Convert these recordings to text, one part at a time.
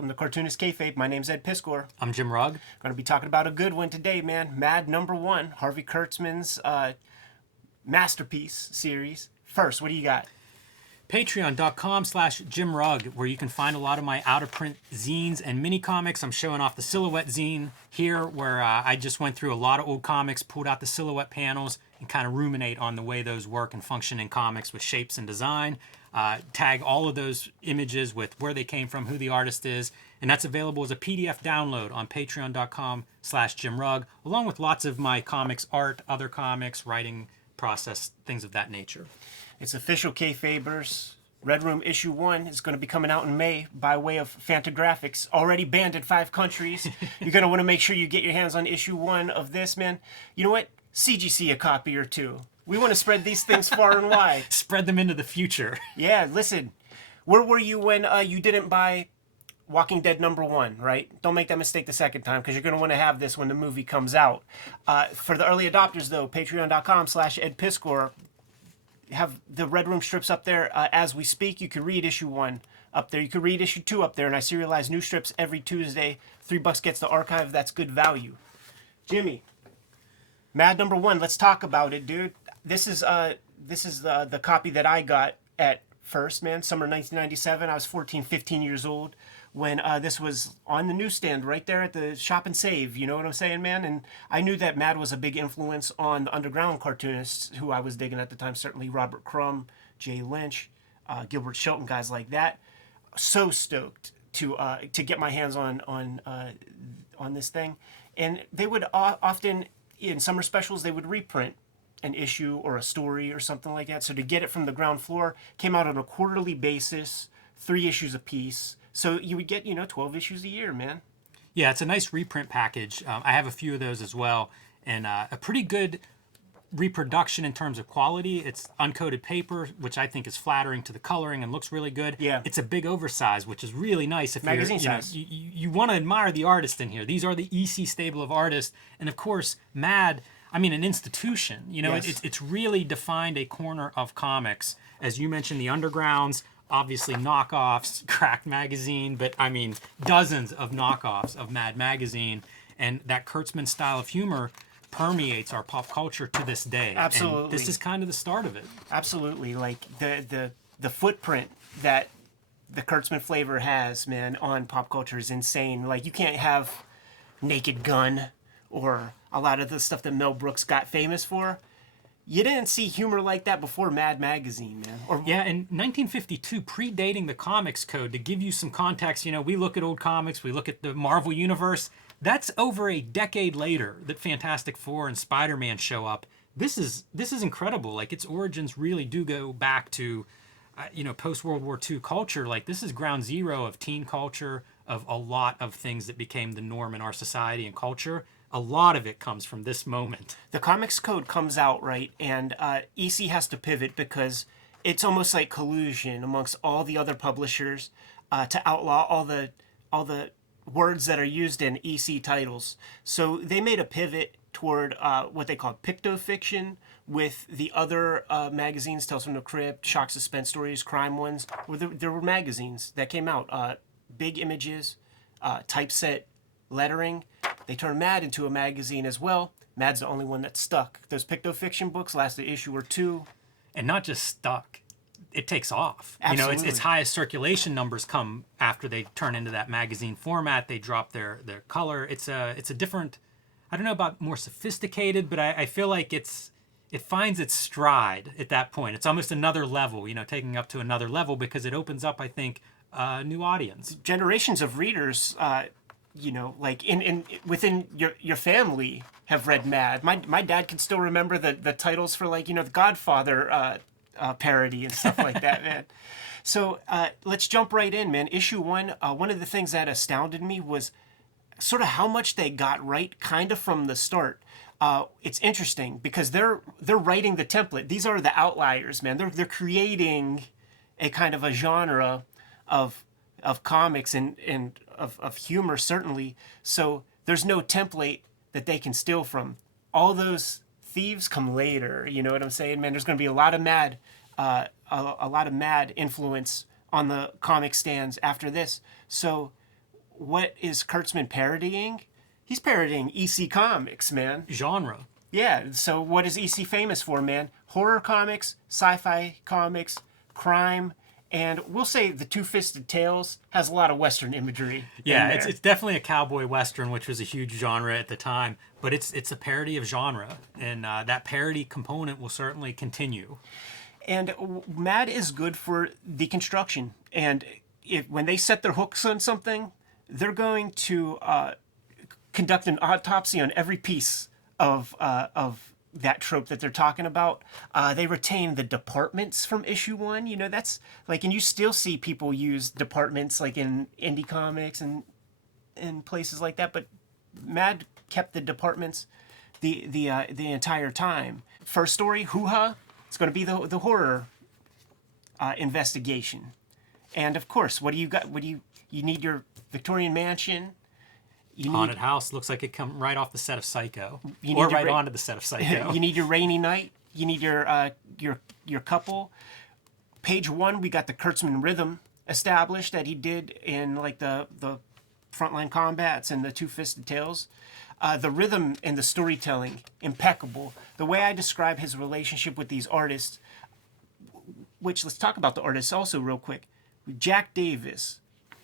Welcome to Cartoonist Kayfabe. My name's Ed Piskor. I'm Jim Rugg. Going to be talking about a good one today, man. Mad #1, Harvey Kurtzman's masterpiece series. First, what do you got? Patreon.com/Jim Rugg, where you can find a lot of my out-of-print zines and mini comics. I'm showing off the Silhouette zine here, where I just went through a lot of old comics, pulled out the Silhouette panels, and kind of ruminate on the way those work and function in comics with shapes and design. Tag all of those images with where they came from, who the artist is, and that's available as a PDF download on patreon.com/Jim Rugg, along with lots of my comics art, other comics, writing process, things of that nature. It's official, Kayfabers. Red Room issue 1 is going to be coming out in May by way of Fantagraphics, already banned in 5 countries. You're going to want to make sure you get your hands on issue 1 of this, man. You know what? CGC a copy or two. We want to spread these things far and wide. Spread them into the future. Yeah, listen. Where were you when you didn't buy Walking Dead #1, right? Don't make that mistake the second time, because you're going to want to have this when the movie comes out. For the early adopters, though, patreon.com/Ed Piskor. Have the Red Room strips up there as we speak. You can read issue 1 up there. You can read issue 2 up there, and I serialize new strips every Tuesday. $3 gets the archive. That's good value. Jimmy, Mad #1. Let's talk about it, dude. This is the copy that I got at first, man. Summer 1997. I was 14, 15 years old when this was on the newsstand right there at the Shop and Save. You know what I'm saying, man? And I knew that Mad was a big influence on the underground cartoonists who I was digging at the time. Certainly Robert Crumb, Jay Lynch, Gilbert Shelton, guys like that. So stoked to get my hands on this thing. And they would often, in summer specials, they would reprint an issue or a story or something like that. So to get it from the ground floor, came out on a quarterly basis, 3 issues a piece. So you would get, 12 issues a year, man. Yeah, it's a nice reprint package. I have a few of those as well, and a pretty good reproduction in terms of quality. It's uncoated paper, which I think is flattering to the coloring and looks really good. Yeah. It's a big oversize, which is really nice. If Magazine size. You want to admire the artist in here. These are the EC stable of artists, and of course, Mad. I mean, an institution. Yes. It's really defined a corner of comics. As you mentioned, the undergrounds. Obviously knockoffs, Cracked Magazine, but I mean dozens of knockoffs of Mad Magazine, and that Kurtzman style of humor permeates our pop culture to this day. Absolutely. And this is kind of the start of it. Absolutely. Like the footprint that the Kurtzman flavor has, man, on pop culture is insane. Like you can't have Naked Gun or a lot of the stuff that Mel Brooks got famous for. You didn't see humor like that before Mad Magazine, man. Yeah, in 1952, predating the Comics Code, to give you some context, we look at old comics, we look at the Marvel Universe. That's over a decade later that Fantastic Four and Spider-Man show up. This is incredible. Like, its origins really do go back to, post-World War II culture. Like, this is ground zero of teen culture, of a lot of things that became the norm in our society and culture. A lot of it comes from this moment. The Comics Code comes out, right, and EC has to pivot because it's almost like collusion amongst all the other publishers to outlaw all the words that are used in EC titles. So they made a pivot toward what they call pictofiction with the other magazines, Tales from the Crypt, shock suspense stories, crime ones. There were magazines that came out, big images, typeset lettering. They turned Mad into a magazine as well. Mad's the only one that stuck. Those pictofiction books lasted issue or 2. And not just stuck. It takes off. Absolutely. Its highest circulation numbers come after they turn into that magazine format. They drop their color. It's a different, I don't know about more sophisticated, but I feel like it finds its stride at that point. It's almost another level, taking up to another level, because it opens up, I think, a new audience. Generations of readers, like within your family have read Mad. My dad can still remember the titles for, like, the Godfather parody and stuff like that, man. So let's jump right in, man. Issue 1, one of the things that astounded me was sort of how much they got right kind of from the start. It's interesting because they're writing the template. These are the outliers, man. They're creating a kind of a genre of comics and of humor, certainly. So there's no template that they can steal from. All those thieves come later. You know what I'm saying, man? There's going to be a lot of Mad influence on the comic stands after this. So what is Kurtzman parodying? He's parodying EC Comics, man. Genre. Yeah, so what is EC famous for, man? Horror comics, sci-fi comics, crime, and we'll say the Two-Fisted Tales has a lot of Western imagery. Yeah, in there. it's definitely a cowboy western, which was a huge genre at the time. But it's a parody of genre, and that parody component will certainly continue. And Mad is good for deconstruction. And when they set their hooks on something, they're going to conduct an autopsy on every piece of that trope that they're talking about. They retain the departments from issue 1. You know, that's like, and you still see people use departments like in indie comics and places like that. But Mad kept the departments the entire time. First story, Hoo-Ha. It's going to be the horror investigation. And of course, what do you got? You need your Victorian mansion. Haunted house looks like it come right off the set of Psycho, You or need to right onto the set of Psycho. You need your rainy night. You need your couple. Page 1, we got the Kurtzman rhythm established that he did in like the frontline combats and the Two-Fisted Tales. The rhythm and the storytelling, impeccable. The way I describe his relationship with these artists, which let's talk about the artists also real quick. Jack Davis,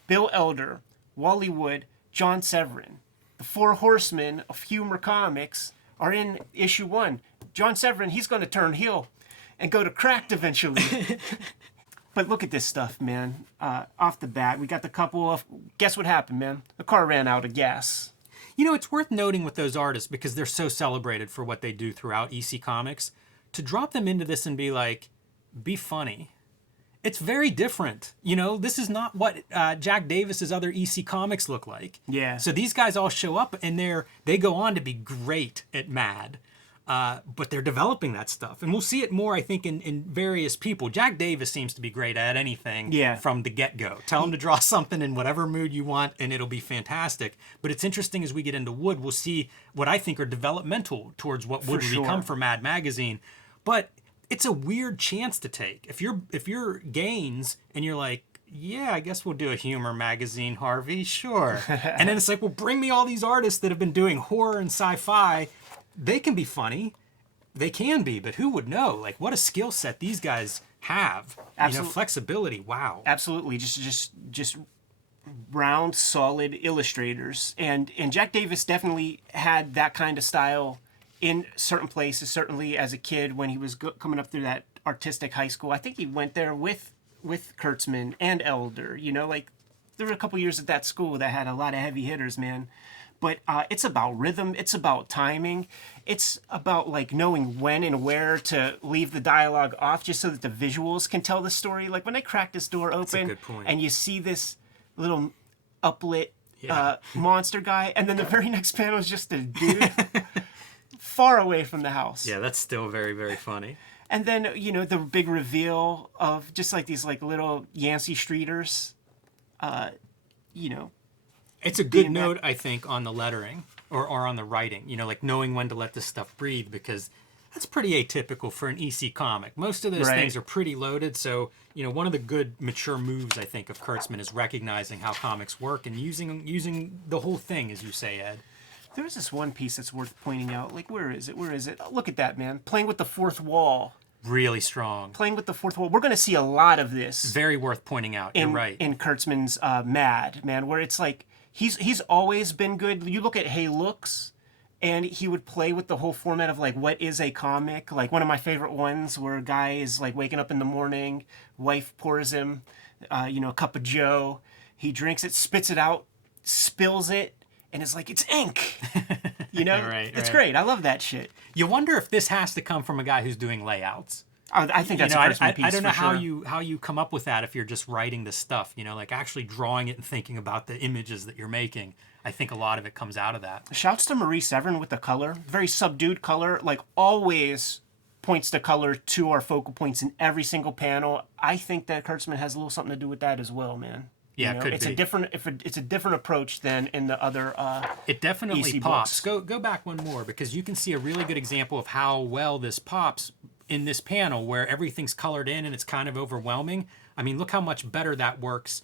Bill Elder, Wally Wood, John Severin. The 4 horsemen of humor comics are in issue 1. John Severin, he's going to turn heel and go to cracked eventually. But look at this stuff, man. Off the bat, we got the couple of... Guess what happened, man? The car ran out of gas. You know, it's worth noting with those artists, because they're so celebrated for what they do throughout EC Comics, to drop them into this and be like, be funny. It's very different. You know, this is not what Jack Davis's other EC Comics look like. Yeah. So these guys all show up and they go on to be great at Mad. But they're developing that stuff. And we'll see it more, I think, in various people. Jack Davis seems to be great at anything from the get-go. Tell him to draw something in whatever mood you want, and it'll be fantastic. But it's interesting as we get into Wood, we'll see what I think are developmental towards what Wood will become for Mad Magazine. But it's a weird chance to take. If you're Gaines and you're like, yeah, I guess we'll do a humor magazine, Harvey, sure. And then it's like, well, bring me all these artists that have been doing horror and sci-fi. They can be funny. They can be, but who would know? Like, what a skill set these guys have. You know, flexibility, wow. Absolutely. Just round, solid illustrators. And Jack Davis definitely had that kind of style in certain places, certainly as a kid when he was coming up through that artistic high school. I think he went there with Kurtzman and Elder. You know, like, there were a couple years at that school that had a lot of heavy hitters, man. But it's about rhythm. It's about timing. It's about like knowing when and where to leave the dialogue off, just so that the visuals can tell the story. Like when they crack this door open, and you see this little uplit monster guy, and then the very next panel is just a dude far away from the house. Yeah, that's still very, very funny. And then the big reveal of just like these like little Yancey Streeters. It's a good note, I think, on the lettering or on the writing, like knowing when to let this stuff breathe, because that's pretty atypical for an EC comic. Most of those things are pretty loaded. So, one of the good mature moves, I think, of Kurtzman is recognizing how comics work and using the whole thing, as you say, Ed. There's this one piece that's worth pointing out. Like, where is it? Oh, look at that, man. Playing with the fourth wall. Really strong. Playing with the fourth wall. We're going to see a lot of this. Very worth pointing out. You're right. In Kurtzman's Mad, man, where it's like, He's always been good. You look at Hey Looks, and he would play with the whole format of like, what is a comic? Like one of my favorite ones where a guy is like waking up in the morning, wife pours him, a cup of Joe. He drinks it, spits it out, spills it, and is like, it's ink. It's great. I love that shit. You wonder if this has to come from a guy who's doing layouts. I think that's a Kurtzman piece. I don't know how you come up with that if you're just writing the stuff, like actually drawing it and thinking about the images that you're making. I think a lot of it comes out of that. Shouts to Marie Severin with the color. Very subdued color, like always points to color to our focal points in every single panel. I think that Kurtzman has a little something to do with that as well, man. Yeah, it could it's be. It's a different approach than in the other It definitely EC pops. books. Go back one more, because you can see a really good example of how well this pops in this panel where everything's colored in and it's kind of overwhelming. I mean, look how much better that works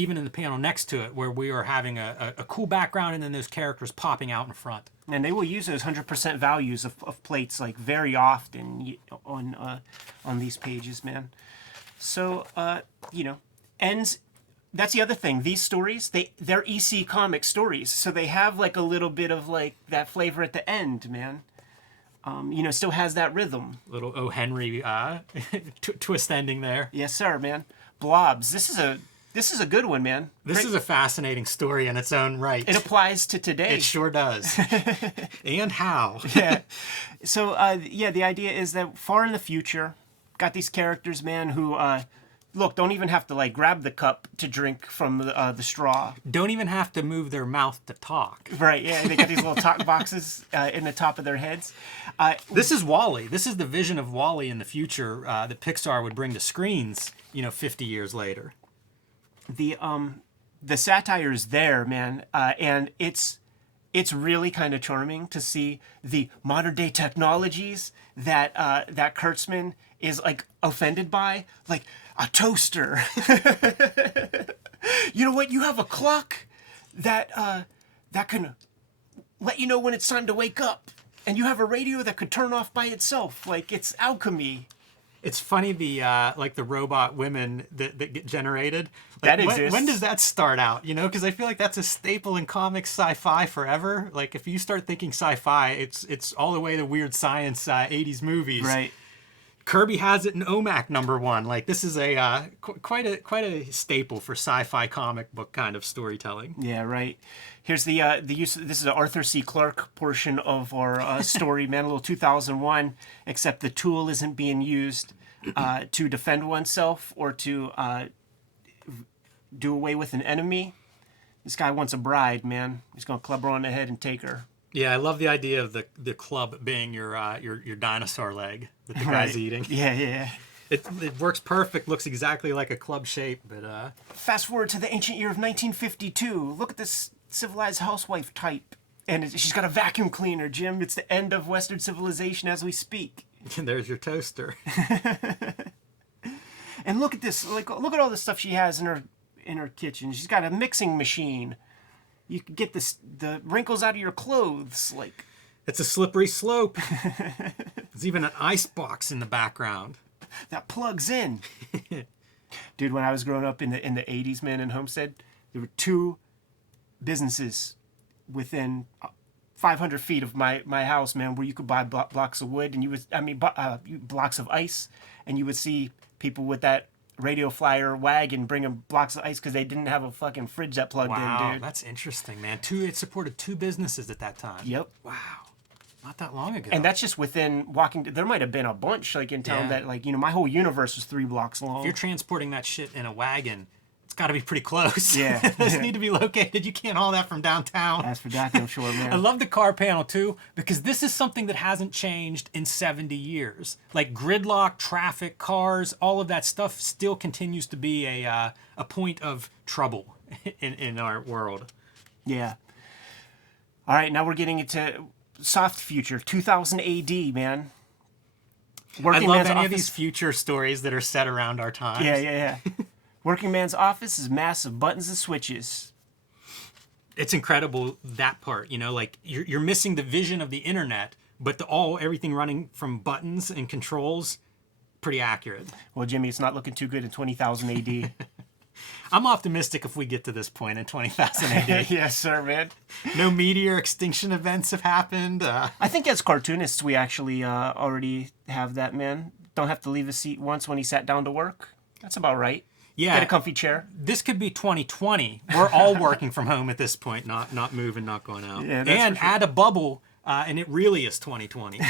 even in the panel next to it, where we are having a cool background and then those characters popping out in front. And they will use those 100% values of plates like very often on these pages, man. So ends. That's the other thing. These stories, they're EC comic stories, so they have like a little bit of like that flavor at the end, man. Still has that rhythm. Little O. Henry twist ending there. Yes, sir, man. Blobs. This is a good one, man. This is a fascinating story in its own right. It applies to today. It sure does. And how. Yeah. So, the idea is that far in the future, got these characters, man, who, don't even have to, like, grab the cup to drink from the straw. Don't even have to move their mouth to talk. Right, yeah. They got these little talk boxes in the top of their heads. This is WALL-E. This is the vision of WALL-E in the future that Pixar would bring to screens, 50 years later. The satire is there, man, and it's really kind of charming to see the modern day technologies that Kurtzman is like offended by, like a toaster. You know what? You have a clock that can let you know when it's time to wake up, and you have a radio that could turn off by itself. Like, it's alchemy. It's funny the robot women that get generated. That exists. When does that start out? Because I feel like that's a staple in comics sci-fi forever. Like if you start thinking sci-fi, it's all the way to Weird Science 80s movies. Right. Kirby has it in OMAC #1. Like this is a quite a staple for sci-fi comic book kind of storytelling. Yeah, right. Here's the use. This is an Arthur C. Clarke portion of our story, man. A little 2001, except the tool isn't being used to defend oneself or to do away with an enemy. This guy wants a bride, man. He's gonna club her on the head and take her. Yeah, I love the idea of the club being your dinosaur leg that the guy's eating. Yeah. It works perfect. Looks exactly like a club shape, but Fast forward to the ancient year of 1952. Look at this civilized housewife type, and she's got a vacuum cleaner, Jim. It's the end of Western civilization as we speak. There's your toaster. And look at this. Like, look at all the stuff she has in her kitchen. She's got a mixing machine. You can get the wrinkles out of your clothes. Like, it's a slippery slope. There's even an ice box in the background that plugs in. Dude, when I was growing up in the 80s, man, in Homestead, there were 2 businesses within 500 feet of my house, man, where you could buy blocks of wood, and blocks of ice, and you would see people with that radio flyer wagon bringing blocks of ice because they didn't have a fucking fridge that plugged in, dude. Wow, that's interesting, man. It supported 2 businesses at that time. Yep. Wow. Not that long ago. And that's just within walking. There might have been a bunch like in town that like my whole universe was 3 blocks long. If you're transporting that shit in a wagon, it's got to be pretty close. Yeah. Those need to be located. You can't haul that from downtown. That's for goddamn sure, man. I love the car panel too, because this is something that hasn't changed in 70 years. Like gridlock, traffic, cars, all of that stuff still continues to be a point of trouble in our world. Yeah. All right, now we're getting into soft future, 2000 AD, man. I love any of these future stories that are set around our times. Yeah. Working man's office is massive buttons and switches. It's incredible, that part, like you're missing the vision of the internet, but everything running from buttons and controls, pretty accurate. Well, Jimmy, it's not looking too good in 20,000 AD. I'm optimistic if we get to this point in 20,000 AD. Yes, sir, man. No meteor extinction events have happened. I think as cartoonists, we actually already have that, man. Don't have to leave a seat once when he sat down to work. That's about right. Yeah. Get a comfy chair. This could be 2020. We're all working from home at this point, not moving, not going out. Yeah, and sure. Add a bubble, and it really is 2020.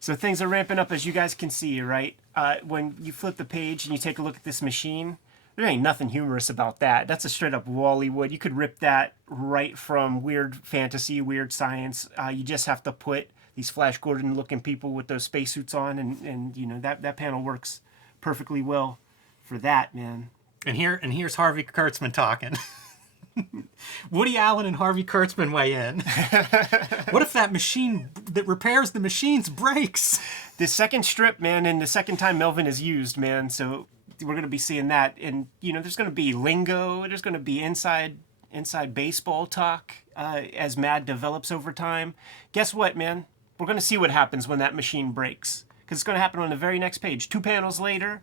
So things are ramping up, as you guys can see, right? When you flip the page and you take a look at this machine, there ain't nothing humorous about that. That's a straight up WALL-E wood. You could rip that right from weird fantasy, weird science. You just have to put these Flash Gordon looking people with those spacesuits on, and that panel works perfectly well for that, man. And here's Harvey Kurtzman talking. Woody Allen and Harvey Kurtzman weigh in. What if that machine that repairs the machines breaks? The second strip, man, and the second time Melvin is used, man. So we're gonna be seeing that, and there's gonna be lingo. There's gonna be inside baseball talk as Mad develops over time. Guess what, man? We're gonna see what happens when that machine breaks, because it's gonna happen on the very next page, 2 panels later,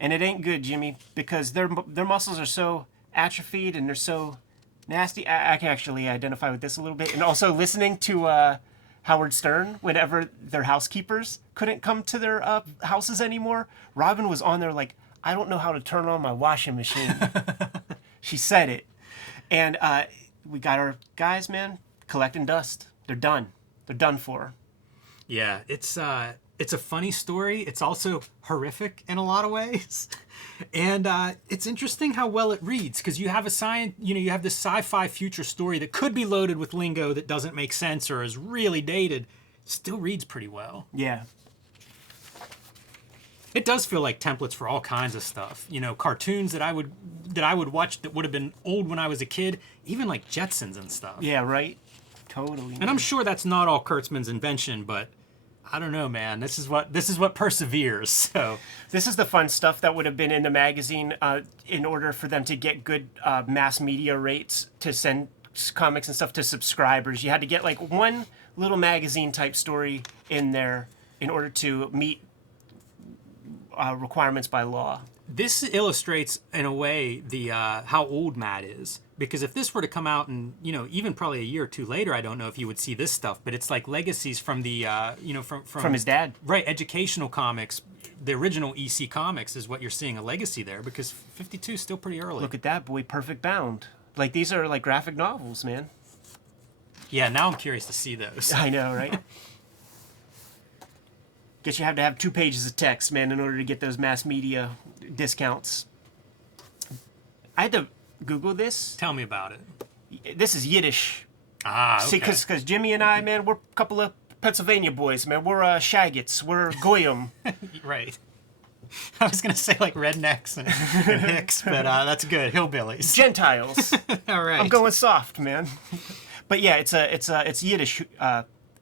and it ain't good, Jimmy, because their muscles are so atrophied and they're so nasty. I can actually identify with this a little bit, and also listening to Howard Stern whenever their housekeepers couldn't come to their houses anymore. Robin was on there like, I don't know how to turn on my washing machine. She said it. And we got our guys, man, collecting dust. They're done. They're done for. Yeah, it's a funny story. It's also horrific in a lot of ways. And it's interesting how well it reads, because you have you have this sci-fi future story that could be loaded with lingo that doesn't make sense or is really dated. Still reads pretty well. Yeah. It does feel like templates for all kinds of stuff. Cartoons that I would watch that would have been old when I was a kid, even like Jetsons and stuff. Yeah, right. Totally. And I'm sure that's not all Kurtzman's invention, but I don't know, man. This is what perseveres. So this is the fun stuff that would have been in the magazine in order for them to get good mass media rates to send comics and stuff to subscribers. You had to get like one little magazine type story in there in order to meet requirements by law. This illustrates, in a way, the how old Matt is. Because if this were to come out and, even probably a year or two later, I don't know if you would see this stuff. But it's like legacies from the, from his dad. Right, educational comics. The original EC Comics is what you're seeing, a legacy there. Because 52 is still pretty early. Look at that, boy. Perfect bound. Like, these are like graphic novels, man. Yeah, now I'm curious to see those. I know, right? Guess you have to have 2 pages of text, man, in order to get those mass media discounts. I had to Google this. Tell me about it. This is Yiddish. Ah, okay. See, because Jimmy and I, man, we're a couple of Pennsylvania boys, man. We're Shaggets. We're Goyim. Right. I was going to say like rednecks and hicks, but that's good. Hillbillies. Gentiles. All right. I'm going soft, man. But yeah, it's Yiddish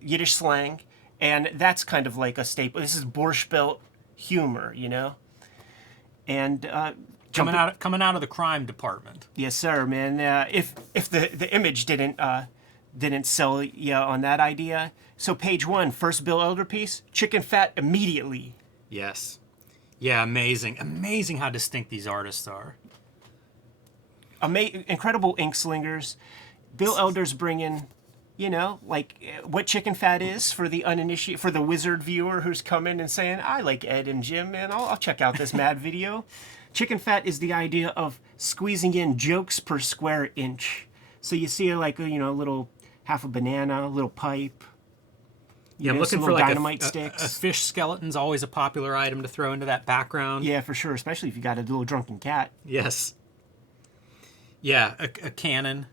Yiddish slang. And that's kind of like a staple. This is Borscht Belt humor, And coming out of the crime department. Yes, sir, man. If the image didn't sell you on that idea, so page 1, first Bill Elder piece, chicken fat immediately. Yes. Yeah, amazing how distinct these artists are. Incredible ink slingers. Bill Elder's bringing. Like what chicken fat is for the uninitiated, for the wizard viewer who's coming and saying, I like Ed and Jim, man. I'll check out this Mad video. Chicken fat is the idea of squeezing in jokes per square inch. So you see like a little half a banana, a little pipe. Yeah, I'm looking for like dynamite a sticks. Fish skeleton's always a popular item to throw into that background. Yeah, for sure, especially if you got a little drunken cat. Yes. Yeah, a cannon.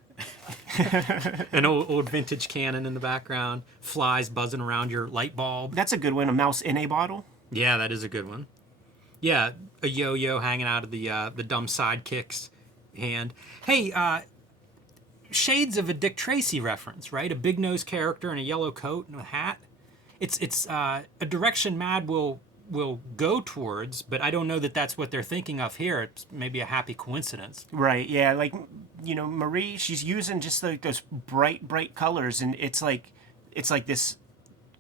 An old vintage cannon in the background, flies buzzing around your light bulb. That's a good one. A mouse in a bottle. Yeah, that is a good one. Yeah, a yo-yo hanging out of the dumb sidekick's hand. Hey, shades of a Dick Tracy reference, right? A big nose character in a yellow coat and a hat. It's a direction Mad will go towards, but I don't know that that's what they're thinking of here. It's maybe a happy coincidence. Right, yeah, like, Marie, she's using just like those bright colors, and it's like this,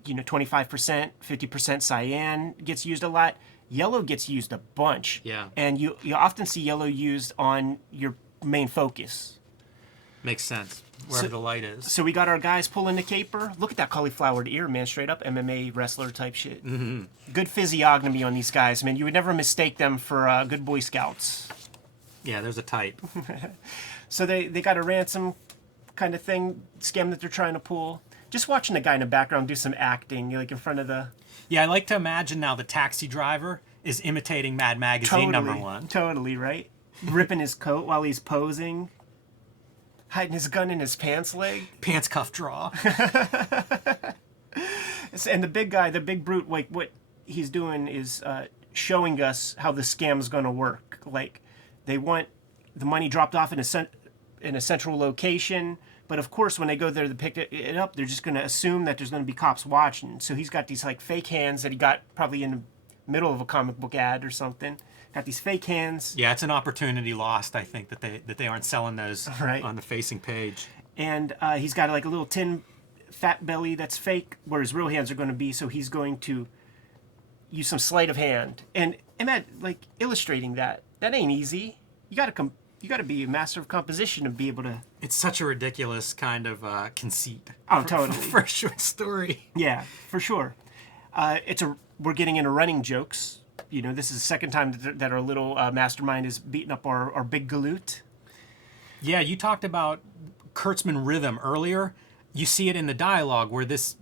25%, 50% cyan gets used a lot. Yellow gets used a bunch. Yeah. And you often see yellow used on your main focus. Makes sense. Wherever the light is. So we got our guys pulling the caper. Look at that cauliflowered ear, man. Straight up MMA wrestler type shit. Mm-hmm. Good physiognomy on these guys, man. You would never mistake them for good Boy Scouts. Yeah, there's a type. So they got a ransom kind of thing, scam that they're trying to pull. Just watching the guy in the background do some acting, like in front of the... Yeah, I like to imagine now the taxi driver is imitating Mad Magazine #1. Totally, right? Ripping his coat while he's posing. Hiding his gun in his pants leg. Pants cuff draw. And the big guy, the big brute, like what he's doing is showing us how the scam's going to work. Like they want the money dropped off in a central location, but of course when they go there to pick it up, they're just going to assume that there's going to be cops watching. So he's got these like fake hands that he got probably in the middle of a comic book ad or something, Got these fake hands. Yeah, it's an opportunity lost, I think, that they aren't selling those Right. on the facing page. And he's got like a little tin fat belly that's fake, where his real hands are going to be. So he's going to use some sleight of hand. And that, like, illustrating that ain't easy. You gotta be a master of composition to be able to. It's such a ridiculous kind of conceit. Oh, totally. For a short story. Yeah, for sure. We're getting into running jokes. You know, this is the second time that our little mastermind is beating up our big galoot. Yeah, you talked about Kurtzman rhythm earlier. You see it in the dialogue where this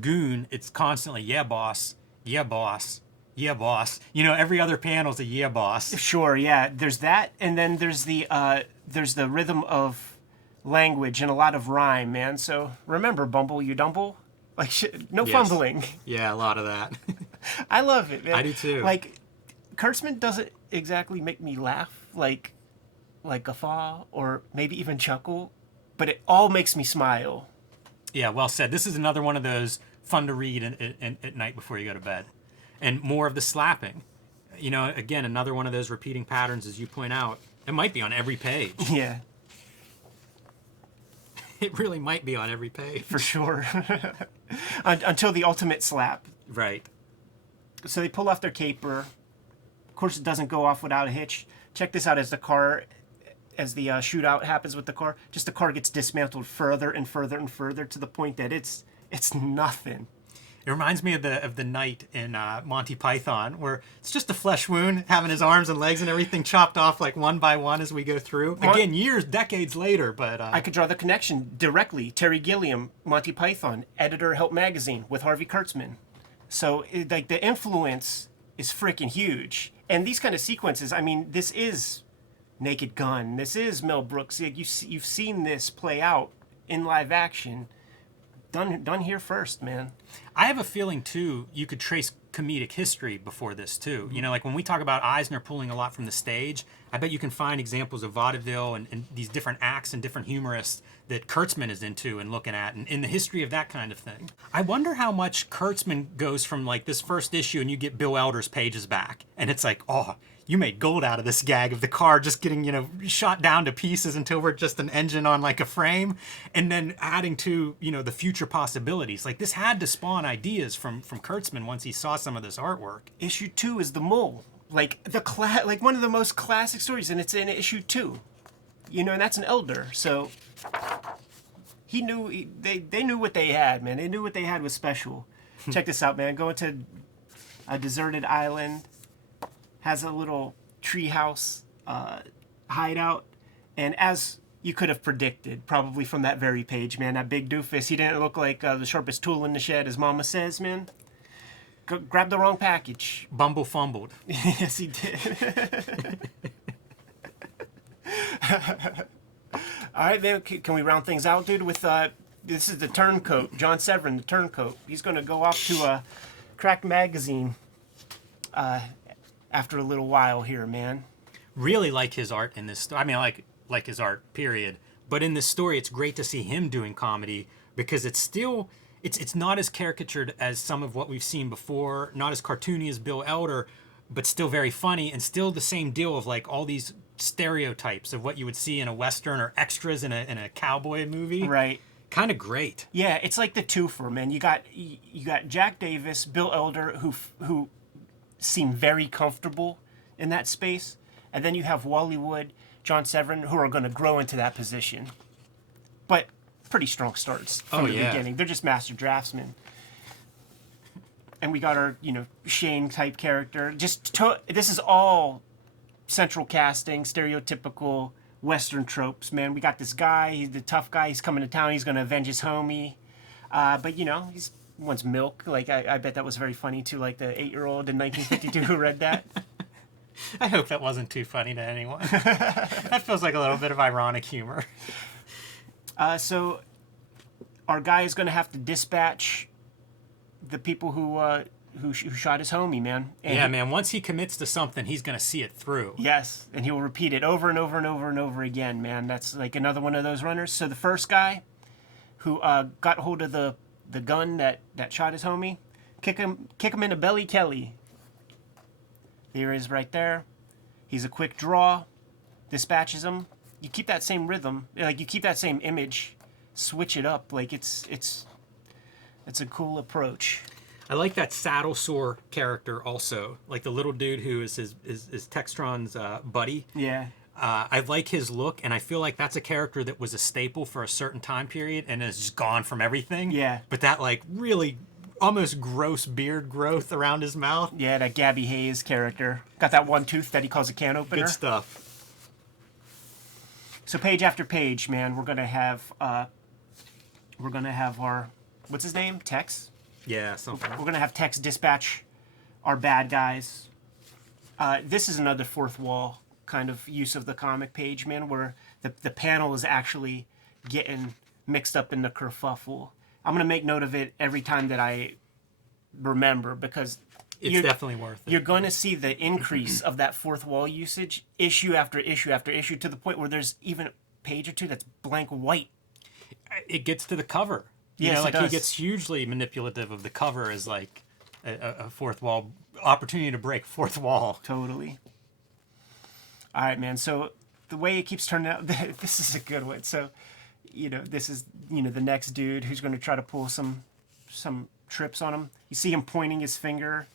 goon, it's constantly, yeah, boss, yeah, boss, yeah, boss. You know, every other panel's a yeah, boss. Sure, yeah. There's that, and then there's the rhythm of language and a lot of rhyme, man. So remember, Bumble, you dumble, like no Yes. fumbling. Yeah, a lot of that. I love it, man. I do too. Like, Kurtzman doesn't exactly make me laugh, like guffaw or maybe even chuckle, but it all makes me smile. Yeah, well said. This is another one of those fun to read at night before you go to bed. And more of the slapping. You know, again, another one of those repeating patterns, as you point out. It might be on every page. Yeah, It really might be on every page. for sure. Until the ultimate slap. Right. So they pull off their caper. Of course, it doesn't go off without a hitch. Check this out as the shootout happens with the car. Just the car gets dismantled further and further and further to the point that it's nothing. It reminds me of the knight in Monty Python, where it's just a flesh wound, having his arms and legs and everything chopped off like one by one as we go through. Again, decades later, but... I could draw the connection directly. Terry Gilliam, Monty Python, editor Help Magazine with Harvey Kurtzman. So, like, the influence is freaking huge. And these kind of sequences, I mean, this is Naked Gun. This is Mel Brooks. Like, you've seen this play out in live action. Done here first, man. I have a feeling, too, you could trace comedic history before this, too. You know, like when we talk about Eisner pulling a lot from the stage, I bet you can find examples of vaudeville and these different acts and different humorists that Kurtzman is into and looking at, and in the history of that kind of thing. I wonder how much Kurtzman goes from, like, this first issue and you get Bill Elder's pages back, and it's like, oh, you made gold out of this gag of the car just getting, you know, shot down to pieces until we're just an engine on like a frame, and then adding to, you know, the future possibilities. Like, this had to spawn ideas from Kurtzman once he saw some of this artwork. Issue 2 is the mole. Like like one of the most classic stories, and it's in issue 2. You know, and that's an Elder. So he knew they knew what they had, man. They knew what they had was special. Check this out, man. Going to a deserted island, has a little treehouse hideout, and as you could have predicted, probably from that very page, man, that big doofus, he didn't look like the sharpest tool in the shed, as Mama says, man. Grabbed the wrong package. Bumble fumbled. Yes, he did. All right, man. Can we round things out, dude? With this is the turncoat, John Severin, the turncoat. He's going to go off to a cracked magazine after a little while here, man. Really like his art in this. I mean, like his art, period. But in this story, it's great to see him doing comedy because it's still. It's not as caricatured as some of what we've seen before, not as cartoony as Bill Elder, but still very funny, and still the same deal of like all these stereotypes of what you would see in a Western or extras in a cowboy movie. Right. Kind of great. Yeah, it's like the twofer, man. You got Jack Davis, Bill Elder, who seem very comfortable in that space, and then you have Wally Wood, John Severin, who are going to grow into that position. But pretty strong starts from the beginning. They're just master draftsmen. And we got our, Shane type character. This is all central casting, stereotypical Western tropes, man. We got this guy, he's the tough guy, he's coming to town, he's going to avenge his homie. But, he wants milk. Like, I bet that was very funny to, like, the 8-year-old in 1952 who read that. I hope that wasn't too funny to anyone. That feels like a little bit of ironic humor. So our guy is going to have to dispatch the people who shot his homie, man. And man. Once he commits to something, he's going to see it through. Yes, and he will repeat it over and over and over and over again, man. That's like another one of those runners. So the first guy who got hold of the gun that shot his homie, kick him in the belly, Kelly. There he is right there. He's a quick draw, dispatches them. You keep that same rhythm, like you keep that same image, switch it up. Like it's a cool approach. I like that saddle sore character also, like the little dude who is his Textron's buddy. Yeah. I like his look, and I feel like that's a character that was a staple for a certain time period and is just gone from everything. Yeah. But that like really almost gross beard growth around his mouth. Yeah, that Gabby Hayes character. Got that one tooth that he calls a can opener. Good stuff. So page after page, man, we're gonna have our what's his name? Tex? Yeah, something. We're gonna have Tex dispatch our bad guys. This is another fourth wall kind of use of the comic page, man, where the panel is actually getting mixed up in the kerfuffle. I'm gonna make note of it every time that I remember, because It's definitely worth it. you're going to see the increase of that fourth wall usage issue after issue after issue, to the point where there's even a page or two that's blank white. It gets to the cover. You Yes, know, it like he does. gets hugely manipulative of the cover as like a fourth wall opportunity to break fourth wall. Totally. All right, man. So the way it keeps turning out, this is a good one. So, this is, the next dude who's going to try to pull some trips on him. You see him pointing his finger.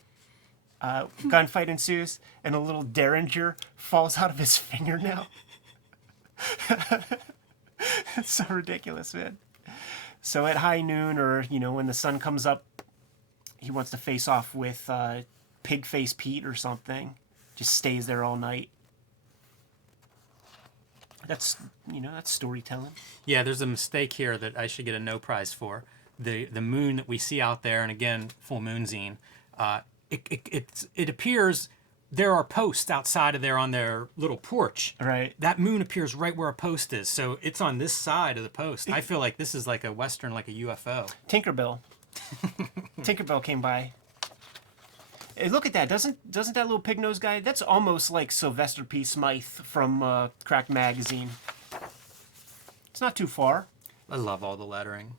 Gunfight ensues, and a little derringer falls out of his fingernail. It's so ridiculous, man. So at high noon, or when the sun comes up, he wants to face off with Pig Face Pete or something. Just stays there all night. That's storytelling. Yeah, there's a mistake here that I should get a no prize for. The moon that we see out there, and again, full moon zine, it appears there are posts outside of there on their little porch. Right. That moon appears right where a post is, so it's on this side of the post. I feel like this is like a Western, like a UFO. Tinkerbell. Tinkerbell came by. Hey, look at that. Doesn't that little pig nose guy? That's almost like Sylvester P. Smythe from Cracked Magazine. It's not too far. I love all the lettering.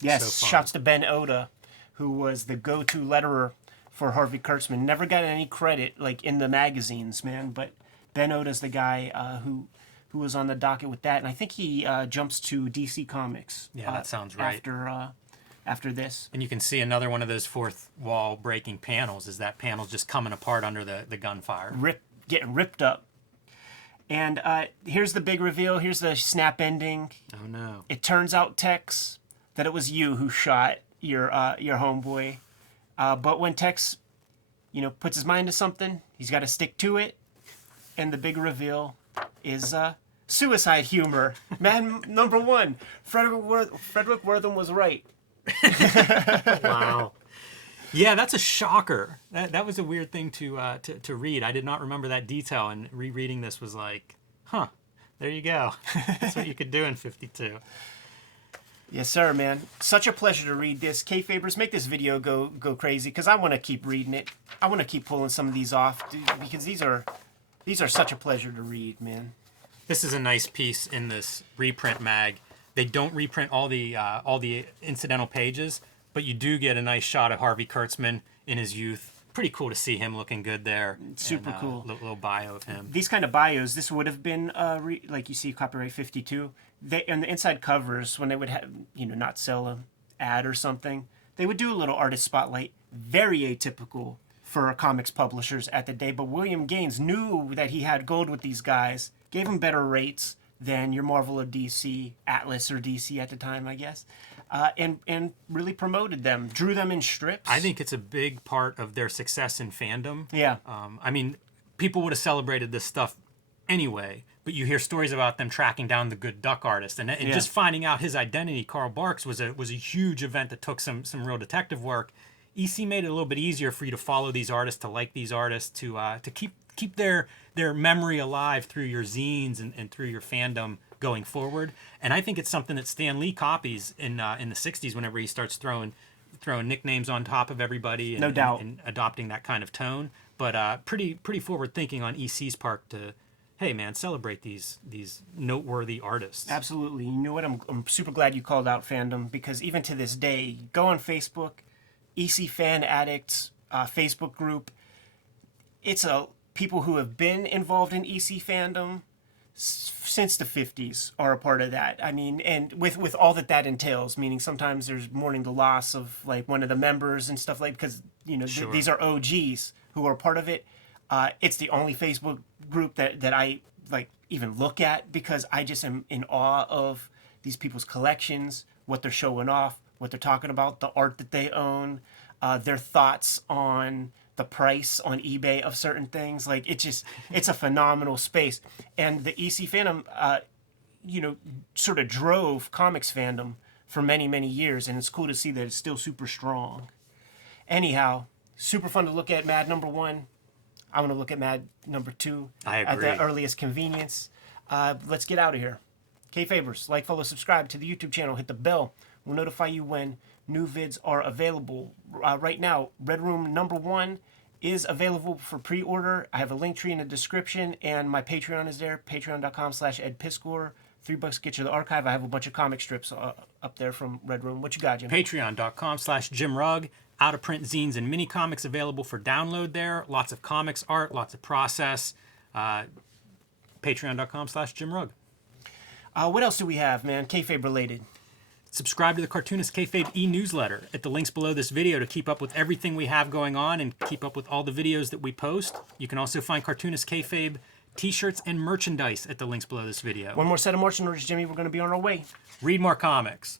Yes, So fun. shouts to Ben Oda, who was the go-to letterer for Harvey Kurtzman. Never got any credit like in the magazines, man. But Ben Oda's the guy who was on the docket with that, and I think he jumps to DC Comics. Yeah, that sounds right. After this. And you can see another one of those fourth wall breaking panels. Is that panel's just coming apart under the gunfire? Getting ripped up. And here's the big reveal. Here's the snap ending. Oh no! It turns out, Tex, that it was you who shot your homeboy. But when Tex, puts his mind to something, he's got to stick to it. And the big reveal is suicide humor. Man, number one, Frederick Wortham was right. Wow. Yeah, that's a shocker. That was a weird thing to read. I did not remember that detail, and rereading this was like, huh, there you go. That's what you could do in 52. Yes, sir, man. Such a pleasure to read this. Kayfabers, make this video go crazy, because I want to keep reading it. I want to keep pulling some of these off, dude, because these are such a pleasure to read, man. This is a nice piece in this reprint mag. They don't reprint all the incidental pages, but you do get a nice shot of Harvey Kurtzman in his youth. Pretty cool to see him looking good there. Super cool. Little bio of him. These kind of bios, this would have been like you see copyright 52. They on the inside covers, when they would have not sell an ad or something, they would do a little artist spotlight. Very atypical for comics publishers at the day, but William Gaines knew that he had gold with these guys, gave them better rates than your Marvel or DC, Atlas or DC at the time, I guess, and really promoted them, drew them in strips. I think it's a big part of their success in fandom. Yeah. I mean, people would have celebrated this stuff anyway, but you hear stories about them tracking down the good duck artist, and just finding out his identity, Carl Barks, was a huge event that took some real detective work. EC made it a little bit easier for you to follow these artists, to like these artists, to keep their memory alive through your zines and through your fandom going forward. And I think it's something that Stan Lee copies in the 60s whenever he starts throwing nicknames on top of everybody and, no doubt. and adopting that kind of tone. But pretty forward thinking on EC's part to, hey man, celebrate these noteworthy artists. Absolutely. You know what? I'm super glad you called out fandom, because even to this day, go on Facebook, EC Fan Addicts Facebook group. It's a people who have been involved in EC fandom since the 50s are a part of that. I mean, and with all that entails, meaning sometimes there's mourning the loss of like one of the members and stuff like, because Sure. these are OGs who are part of it. It's the only Facebook group that I like even look at, because I just am in awe of these people's collections, what they're showing off, what they're talking about, the art that they own, their thoughts on the price on eBay of certain things. Like it's a phenomenal space. And the EC fandom, sort of drove comics fandom for many, many years. And it's cool to see that it's still super strong. Anyhow, super fun to look at Mad #1. I want to look at Mad #2 I at agree. the earliest convenience. Let's get out of here. Kayfabers, like, follow, subscribe to the YouTube channel. Hit the bell. We'll notify you when new vids are available. Right now, Red Room #1 is available for pre-order. I have a link tree in the description, and my Patreon is there. Patreon.com/EdPiskor. $3 get you the archive. I have a bunch of comic strips up there from Red Room. What you got, Jim? Patreon.com/JimRugg. Out of print zines and mini comics available for download there. Lots of comics art, lots of process. Patreon.com/JimRugg. What else do we have, man? Kayfabe related. Subscribe to the Cartoonist Kayfabe e-newsletter at the links below this video to keep up with everything we have going on and keep up with all the videos that we post. You can also find Cartoonist Kayfabe t-shirts and merchandise at the links below this video. One more set of merchandise, Jimmy. We're going to be on our way. Read more comics.